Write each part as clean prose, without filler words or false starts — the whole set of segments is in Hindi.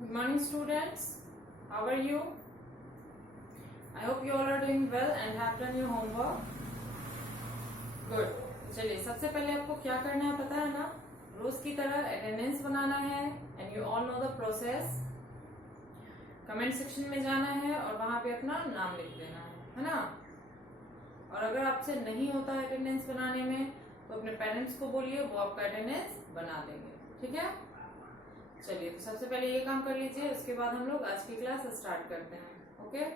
Good morning, students. How are you? I hope you all are doing well and have done your homework. Good. चलिए, सबसे पहले आपको क्या करना है पता है ना? रोज की तरह अटेंडेंस बनाना है and you all know the process. Comment section में जाना है और वहां पे अपना नाम लिख देना है ना? और अगर आपसे नहीं होता है अटेंडेंस बनाने में तो अपने पेरेंट्स को बोलिए, वो आपका अटेंडेंस बना देंगे. ठीक है? चलिए, तो सबसे पहले ये काम कर लीजिए, उसके बाद हम लोग आज की क्लास स्टार्ट करते हैं. ओके?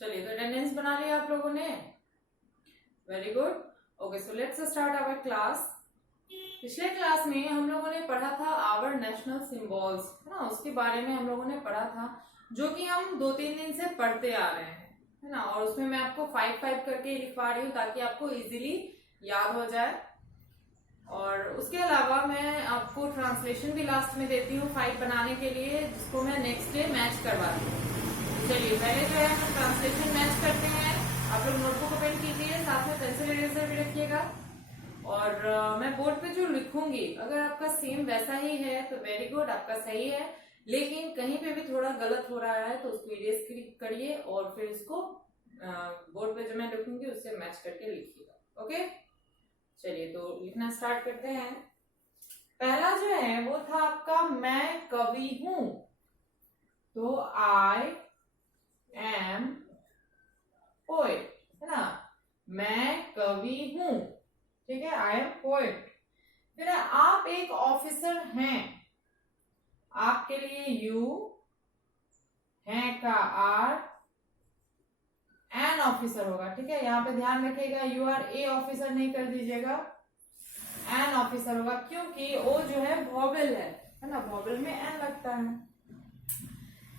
चलिए, तो अटेंडेंस बना लिया आप लोगों ने. Very good. Okay, so let's start our class. पिछले क्लास में हम लोगों ने पढ़ा था आवर नेशनल सिंबल्स, है ना? उसके बारे में हम लोगों ने पढ़ा था, जो कि हम 2-3 दिन से पढ़ते आ रहे हैं, है ना? और उसमें मैं आपको 5-5 करके लिखवा रही हूँ ताकि आपको इजीली याद हो जाए. और उसके अलावा मैं आपको ट्रांसलेशन भी लास्ट में देती हूँ 5 बनाने के लिए, जिसको मैं नेक्स्ट डे मैच करवाती हूँ. चलिए, पहले जो है हम ट्रांसलेशन मैच करते हैं. आप लोग नोटबुक ओपन कीजिए, साथ में पेंसिल इरेजर भी रखिएगा. और मैं बोर्ड पे जो लिखूंगी, अगर आपका सेम वैसा ही है तो वेरी गुड, आपका सही है. लेकिन कहीं पे भी थोड़ा गलत हो रहा है तो उसको इरेज करिए और फिर इसको बोर्ड पे जो मैं लिखूंगी उससे मैच करके लिखिएगा. ओके? चलिए, तो लिखना स्टार्ट करते हैं. पहला जो है वो था आपका मैं कवि हूं. तो आई एम पोएट, है ना? मैं कवि हूं. ठीक है, आई एम पोएट. फिर आप एक ऑफिसर हैं. आपके लिए यू, हैं का आर, एन ऑफिसर होगा. ठीक है, यहाँ पे ध्यान रखिएगा, यू आर ए ऑफिसर नहीं कर दीजिएगा, एन ऑफिसर होगा, क्योंकि ओ जो है वॉवेल है ना? वॉवेल में एन लगता है.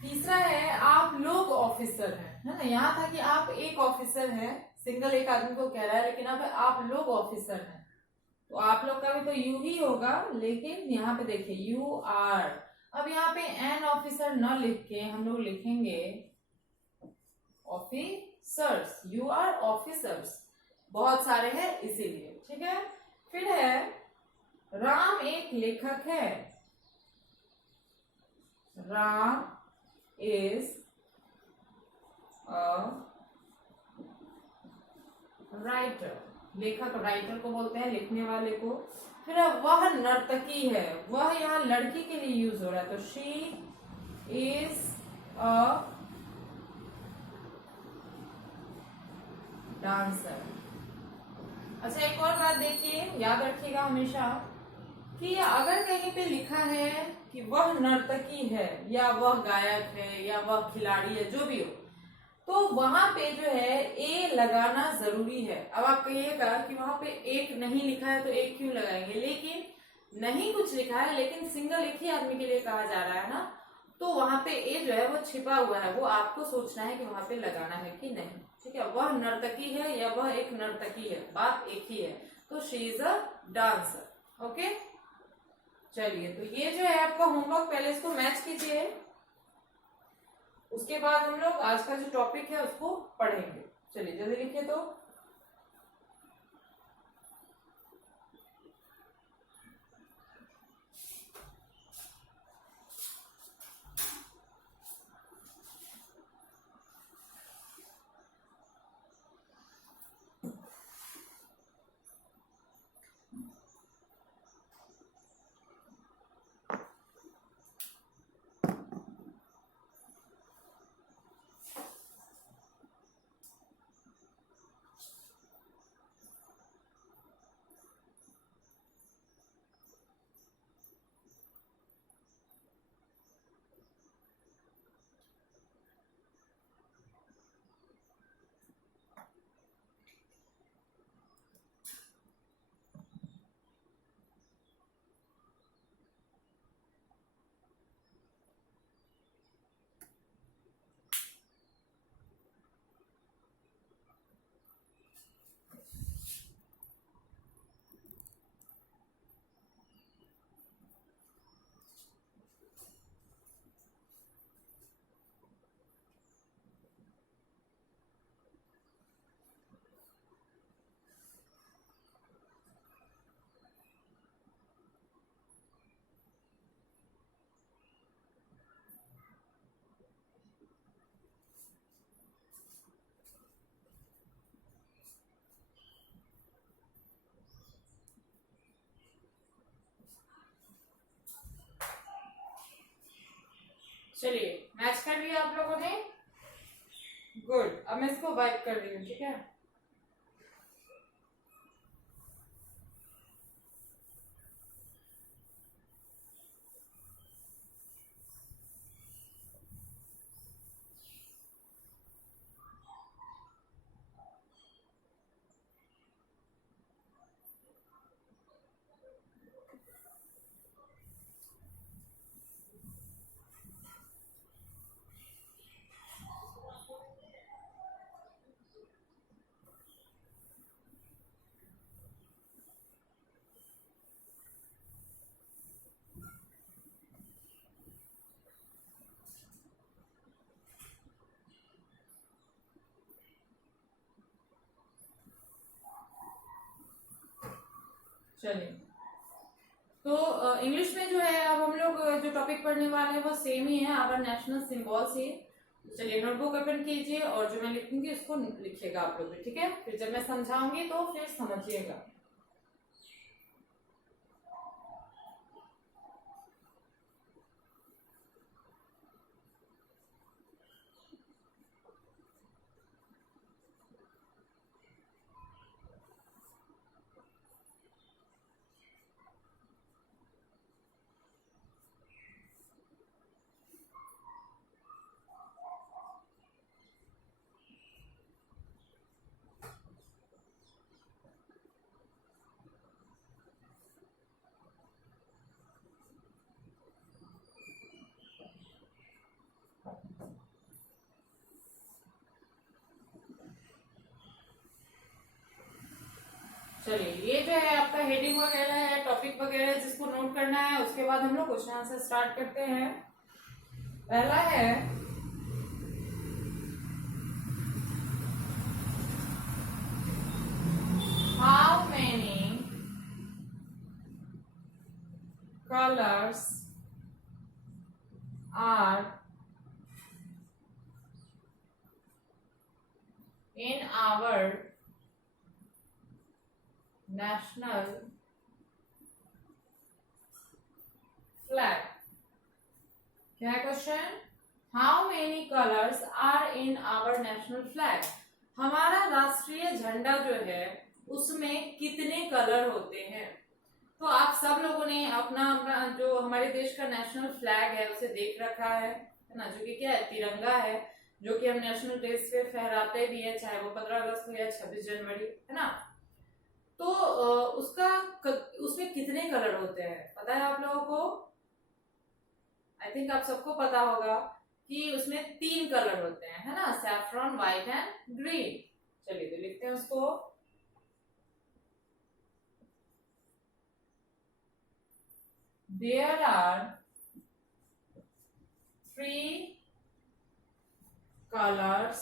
तीसरा है आप लोग ऑफिसर हैं, है ना? यहाँ था कि आप एक ऑफिसर हैं, सिंगल एक आदमी को कह रहा है, लेकिन अब आप लोग ऑफिसर हैं तो आप लोग का भी तो यू ही होगा. लेकिन यहाँ पे देखिए यू आर. अब यहाँ पे एन ऑफिसर न लिख के हम लोग लिखेंगे ऑफिसर्स. You are officers. बहुत सारे हैं इसीलिए. ठीक है. फिर है राम एक लेखक है. Ram is a writer. लेखक राइटर को बोलते हैं, लिखने वाले को. फिर वह नर्तकी है. वह यहाँ लड़की के लिए यूज हो रहा है, तो शी इज अ डांसर. अच्छा, एक और बात देखिए, याद रखिएगा हमेशा कि अगर कहीं पे लिखा है कि वह नर्तकी है या वह गायक है या वह खिलाड़ी है, जो भी हो, तो वहां पे जो है ए लगाना जरूरी है. अब आप कहिएगा कि वहां पे एक नहीं लिखा है तो एक क्यों लगाएंगे, लेकिन नहीं कुछ लिखा है लेकिन सिंगल एक ही आदमी के लिए कहा जा रहा है ना, तो वहां पे ए जो है वो छिपा हुआ है, वो आपको सोचना है कि वहां पे लगाना है कि नहीं. ठीक है, वह नर्तकी है या वह एक नर्तकी है, बात एक ही है. तो she is a dancer. Okay? चलिए, तो ये जो है आपका होमवर्क, पहले इसको मैच कीजिए, उसके बाद हम लोग आज का जो टॉपिक है उसको पढ़ेंगे. चलिए, जल्दी लिखिए. तो चलिए मैच कर लिया आप लोगों ने, गुड। अब मैं इसको वाइप कर रही हूँ, ठीक है। चलिए, तो इंग्लिश में जो है अब हम लोग जो टॉपिक पढ़ने वाले हैं वो सेम ही है, आवर नेशनल सिंबल्स ही। चलिए नोटबुक ओपन कीजिए और जो मैं लिखूंगी उसको लिखिएगा आप लोग भी, ठीक है। फिर जब मैं समझाऊंगी तो फिर समझिएगा। चलिए, ये जो है आपका हेडिंग वगैरह है, टॉपिक वगैरह जिसको नोट करना है। उसके बाद हम लोग क्वेश्चन आंसर स्टार्ट करते हैं। पहला है, how many colours are in our national flag? क्या है question? How many colours are in our national flag? हमारा राष्ट्रीय झंडा जो है उसमें कितने कलर होते हैं? तो आप सब लोगों ने अपना अपना जो हमारे देश का नेशनल फ्लैग है उसे देख रखा है ना, जो कि क्या है, तिरंगा है, जो कि हम नेशनल डे पे फहराते भी है, चाहे वो 15 अगस्त हो या 26 जनवरी, है ना। तो उसमें कितने कलर होते हैं पता है आप लोगों को? आई थिंक आप सबको पता होगा कि उसमें 3 कलर होते हैं, है ना, सैफ्रॉन, व्हाइट एंड ग्रीन। चलिए तो लिखते हैं उसको। There are 3 colors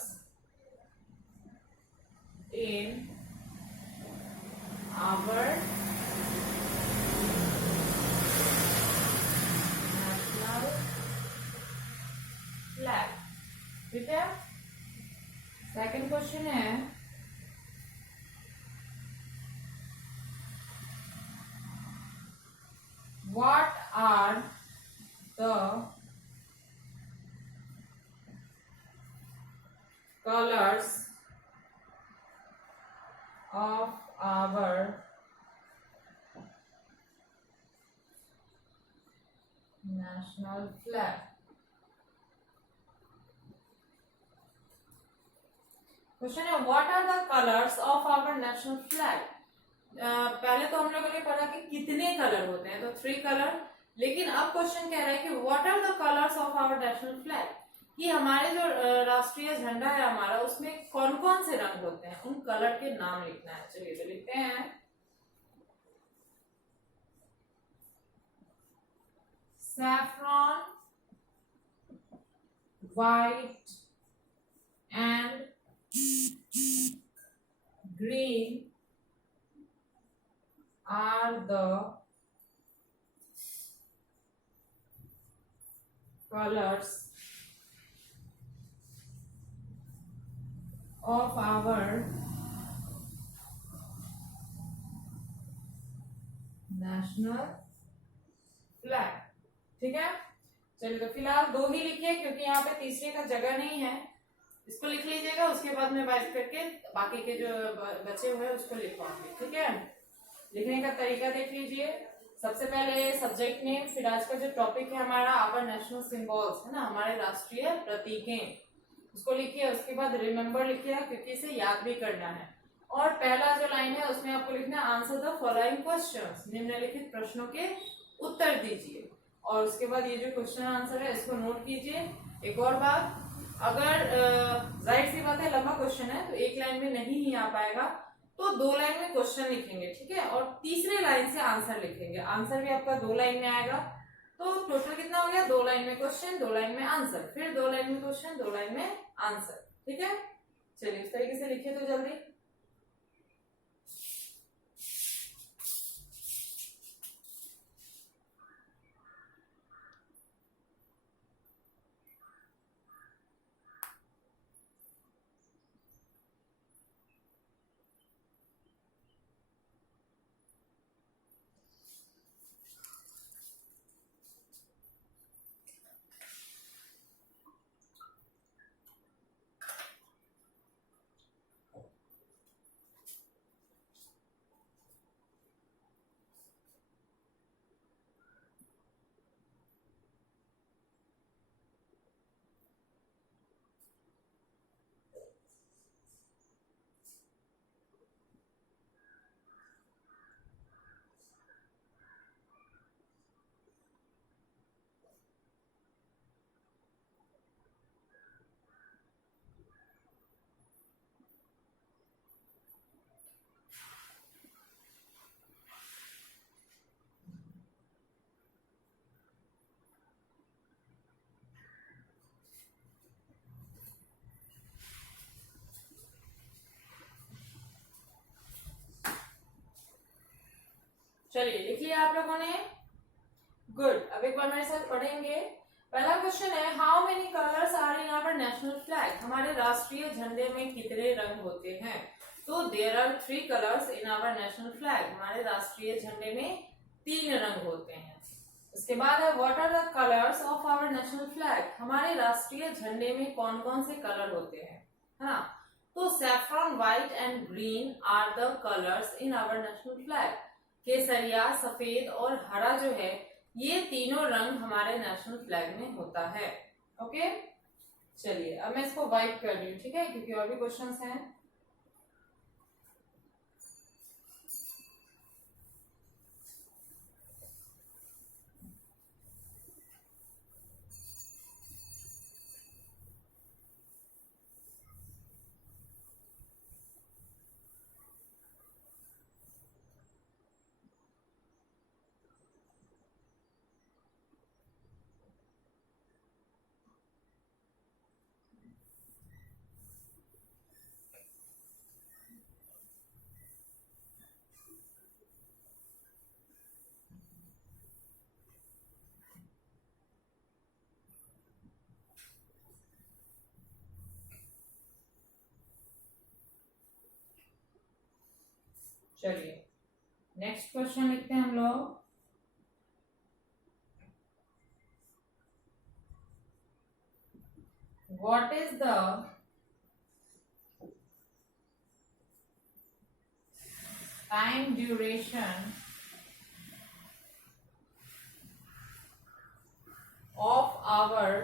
in our national flag, ठीक है। सेकंड क्वेश्चन है, what are the colors of our national flag? Question है, what are the colours of our national flag? पहले तो हम लोगों ने पढ़ा कि कितने कलर होते हैं, तो 3 कलर। लेकिन अब क्वेश्चन कह रहा है कि what are the colours of our national flag, कि हमारे जो राष्ट्रीय झंडा है हमारा उसमें कौन कौन से रंग होते हैं, उन कलर के नाम लिखना है। चलिए तो लिखते हैं। Saffron, white and green are the colors of our national flag, ठीक है। चलिए तो फिलहाल 2 ही लिखिए क्योंकि यहाँ पे तीसरे का जगह नहीं है, इसको लिख लीजिएगा, उसके बाद में वाइट करके बाकी के जो बचे हुए हैं उसको लिखवाऊंगी, ठीक है। लिखने का तरीका देख लीजिए। सबसे पहले सब्जेक्ट नेम, फिर आज का जो टॉपिक है हमारा आवर नेशनल सिंबल्स है ना, हमारे राष्ट्रीय प्रतीकें, उसको लिखिए। उसके बाद रिमेम्बर लिखिए क्योंकि इसे याद भी करना है। और पहला जो लाइन है उसमें आपको लिखना है आंसर द फॉलोइंग क्वेश्चंस, निम्नलिखित प्रश्नों के उत्तर दीजिए। और उसके बाद ये जो क्वेश्चन आंसर है इसको नोट कीजिए। एक और बात, अगर जाहिर सी बात है लंबा क्वेश्चन है तो एक लाइन में नहीं ही आ पाएगा, तो 2 लाइन में क्वेश्चन लिखेंगे, ठीक है, और तीसरे लाइन से आंसर लिखेंगे। आंसर भी आपका 2 लाइन में आएगा, तो टोटल कितना हो गया, 2 लाइन में क्वेश्चन, 2 लाइन में आंसर, फिर 2 लाइन में क्वेश्चन, 2 लाइन में आंसर, ठीक है। चलिए इस तरीके से लिखिए तो जल्दी। चलिए लिख लिया आप लोगों ने, गुड। अब एक बार मेरे साथ पढ़ेंगे। पहला क्वेश्चन है, how many colours are in our national flag, हमारे राष्ट्रीय झंडे में कितने रंग होते हैं। तो there are 3 colours in our national flag, हमारे राष्ट्रीय झंडे में 3 रंग होते हैं। उसके बाद है, what are the colours of our national flag, हमारे राष्ट्रीय झंडे में कौन कौन से कलर होते हैं, है ना। तो saffron, white and green are the colours in our national flag, केसरिया, सफेद और हरा जो है ये तीनों रंग हमारे नेशनल फ्लैग में होता है। ओके, चलिए अब मैं इसको वाइट कर रही हूँ, ठीक है, क्योंकि और भी क्वेश्चंस हैं। चलिए नेक्स्ट क्वेश्चन लिखते हैं हम लोग। What is the time duration of our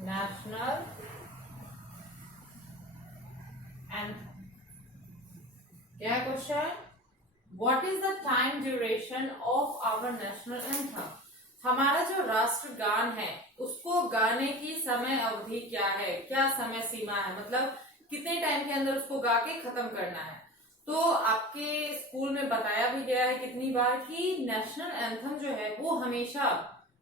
national anthem, क्या question, what is the time duration of our national anthem, हमारा जो राष्ट्रगान है उसको गाने की समय अवधि क्या है, क्या समय सीमा है, मतलब कितने टाइम के अंदर उसको गा के खत्म करना है। तो आपके स्कूल में बताया भी गया है कितनी बार कि नेशनल एंथम जो है वो हमेशा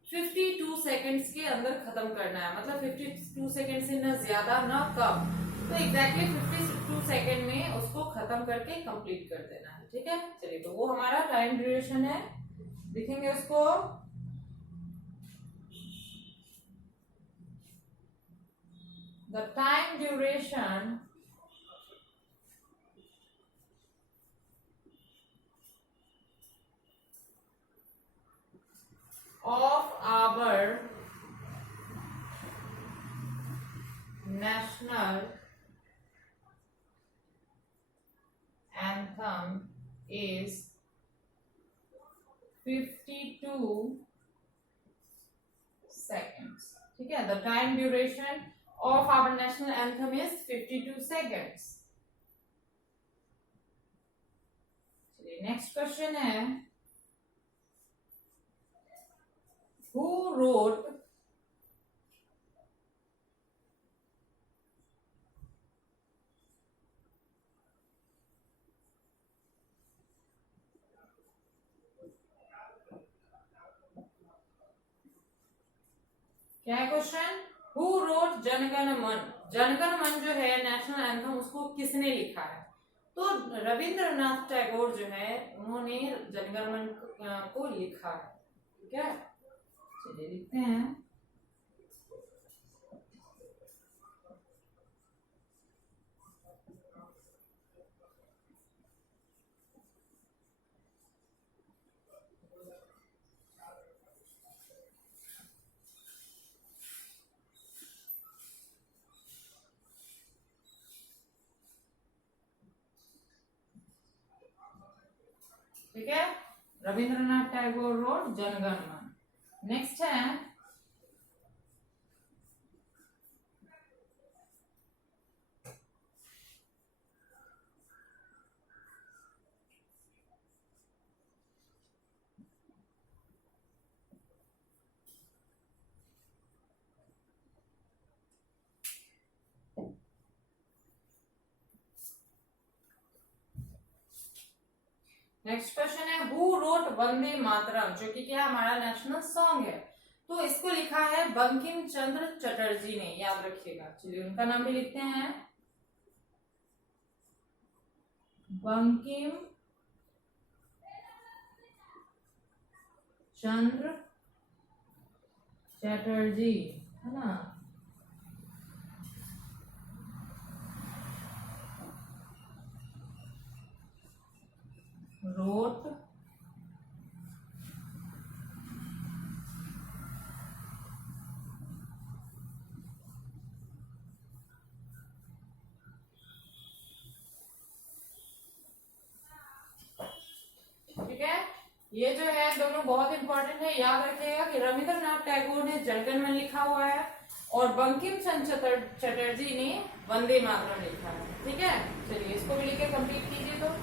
52 सेकेंड्स के अंदर खत्म करना है, मतलब 52 सेकेंड से न ज्यादा न कम, तो एग्जैक्टली 52 सेकेंड में उसको खत्म करके कंप्लीट कर देना है, ठीक है। चलिए तो वो हमारा टाइम ड्यूरेशन है, लिखेंगे उसको। The time duration anthem is 52 seconds. ठीक है, the time duration of our national anthem is 52 seconds. चलिए नेक्स्ट क्वेश्चन है, who wrote क्या है क्वेश्चन, हु रोट जनगण मन। जनगण मन जो है नेशनल एंथम, उसको किसने लिखा है? तो रविंद्रनाथ टैगोर जो है उन्होंने जनगण मन को लिखा है। ठीक है, चलिए लिखते हैं। ठीक है, रविंद्रनाथ टैगोर रोट जनगण मन। नेक्स्ट है, नेक्स्ट क्वेश्चन है, हु रोट वंदे मातरम, जो कि क्या हमारा नेशनल सॉन्ग है। तो इसको लिखा है बंकिम चंद्र चटर्जी ने, याद रखिएगा। चलिए उनका नाम भी लिखते हैं, बंकिम चंद्र चटर्जी, है ना। रोट ठीक है, ये जो है दोनों बहुत इंपॉर्टेंट है, याद रखिएगा कि रविंद्रनाथ टैगोर ने जनगण मन लिखा हुआ है और बंकिम चंद्र चटर्जी ने वंदे मातरम लिखा है। ठीक है, चलिए इसको भी लिख के कंप्लीट कीजिए। तो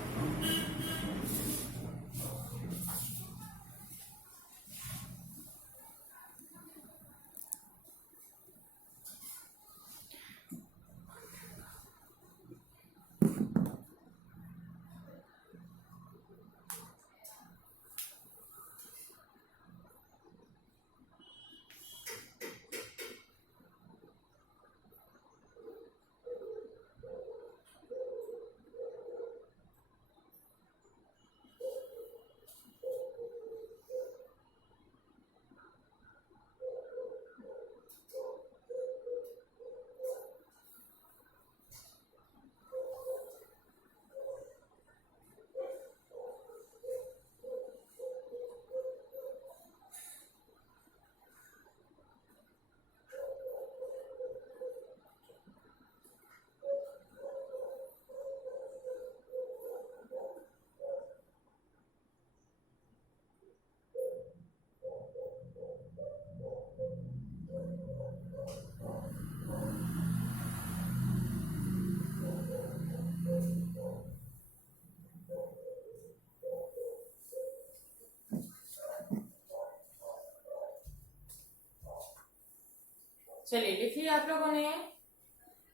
चलिए लिखिए आप लोगों ने,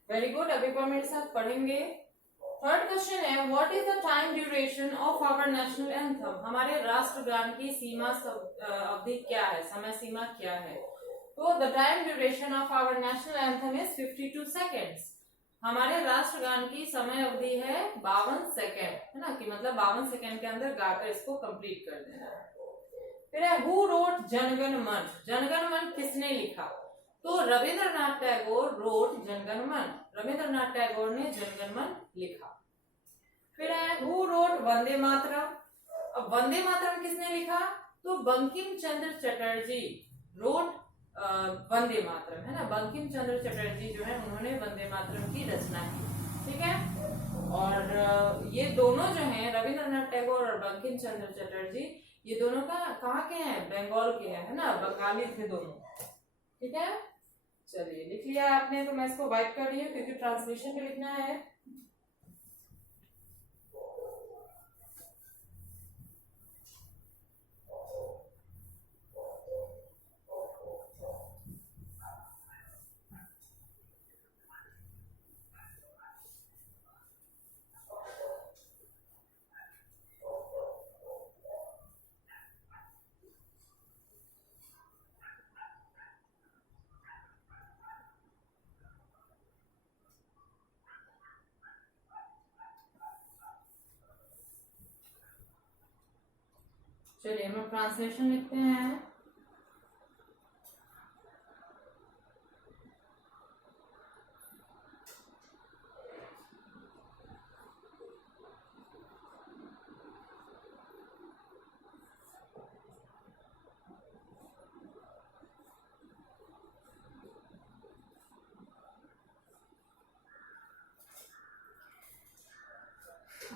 वेरी गुड। अभी पर मेरे साथ पढ़ेंगे। थर्ड क्वेश्चन है, what is the time duration of our national anthem. हमारे राष्ट्रगान की सीमा अवधि क्या है, समय सीमा क्या है? तो the time duration of our national anthem is 52 seconds. हमारे राष्ट्रगान की समय अवधि है 52 सेकेंड, है ना, कि मतलब 52 सेकेंड के अंदर गाकर इसको कंप्लीट कर देना है। फिर है, हु रोट जनगण मन। जनगण मन किसने लिखा? तो रविंद्रनाथ टैगोर रोट जनगण मन। रविंद्रनाथ टैगोर ने जनगण मन लिखा। फिर है, हु रोट वंदे मातरम। अब वंदे मातरम किसने लिखा? तो बंकिम चंद्र चटर्जी रोट वंदे मातरम, है ना। बंकिम चंद्र चटर्जी जो है उन्होंने वंदे मातरम की रचना की। ठीक है, और ये दोनों जो हैं रविंद्रनाथ टैगोर और बंकिम चंद्र चटर्जी, ये दोनों का कहाँ के हैं, बंगाल के हैं, है ना, बंगाली थे दोनों। ठीक है, चलिए लिख लिया आपने, तो मैं इसको वाइट कर रही हूँ क्योंकि ट्रांसलेशन पे लिखना है। चलिए हम लोग ट्रांसलेशन लिखते हैं।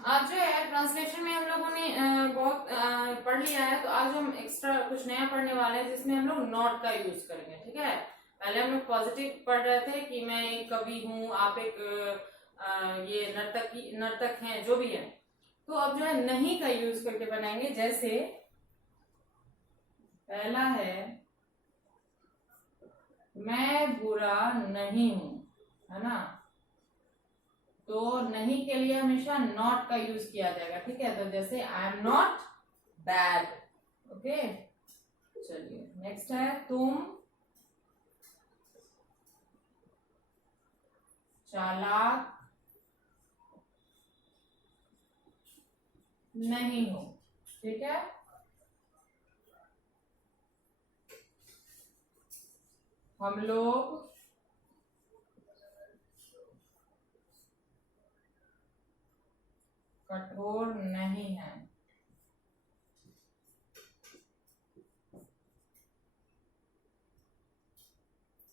आज जो है ट्रांसलेशन में हम लोगों ने बहुत पढ़ लिया है, तो आज हम एक्स्ट्रा कुछ नया पढ़ने वाले हैं जिसमें हम लोग नॉट का यूज करेंगे। ठीक है, पहले हम लोग पॉजिटिव पढ़ रहे थे कि मैं एक कवि हूँ, आप एक ये नर्तक हैं, जो भी है। तो अब जो है नहीं का यूज करके बनाएंगे। जैसे पहला है मैं बुरा नहीं हूं, है ना, तो नहीं के लिए हमेशा नॉट का यूज किया जाएगा। ठीक है, तो जैसे I am not bad. Okay, चलिए नेक्स्ट है तुम चालाक नहीं हो। ठीक है, हम लोग कठोर नहीं है।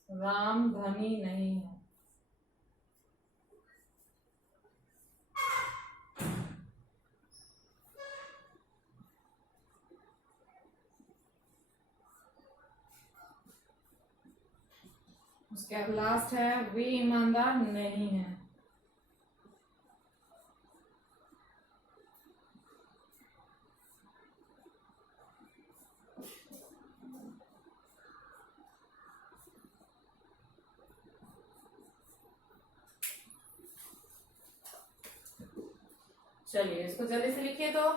राम धनी नहीं है। उसके बाद लास्ट है वे ईमानदार नहीं है। चलिए इसको जल्दी से लिखिए तो।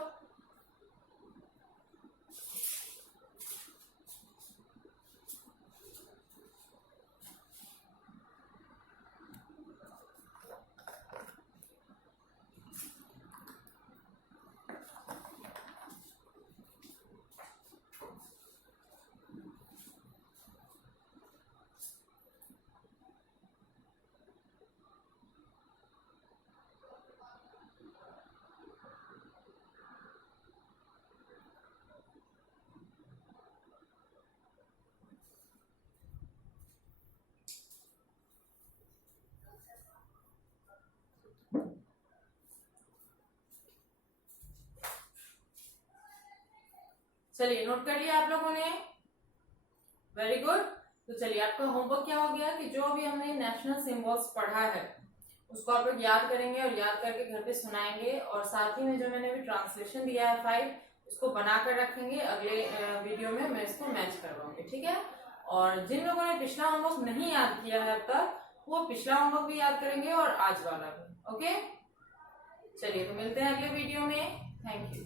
चलिए नोट कर लिया आप लोगों ने, वेरी गुड। तो चलिए आपका होमवर्क क्या हो गया कि जो अभी हमने नेशनल सिंबल्स पढ़ा है उसको आप लोग याद करेंगे और याद करके घर पे सुनाएंगे, और साथ ही में जो मैंने अभी ट्रांसलेशन दिया है 5 इसको बनाकर रखेंगे। अगले वीडियो में मैं इसको मैच करवाऊंगी। ठीक है, और जिन लोगों ने पिछला होमवर्क नहीं याद किया है अब तक, वो पिछला होमवर्क भी याद करेंगे और आज वाला भी। ओके, चलिए तो मिलते हैं अगले वीडियो में। Thank you.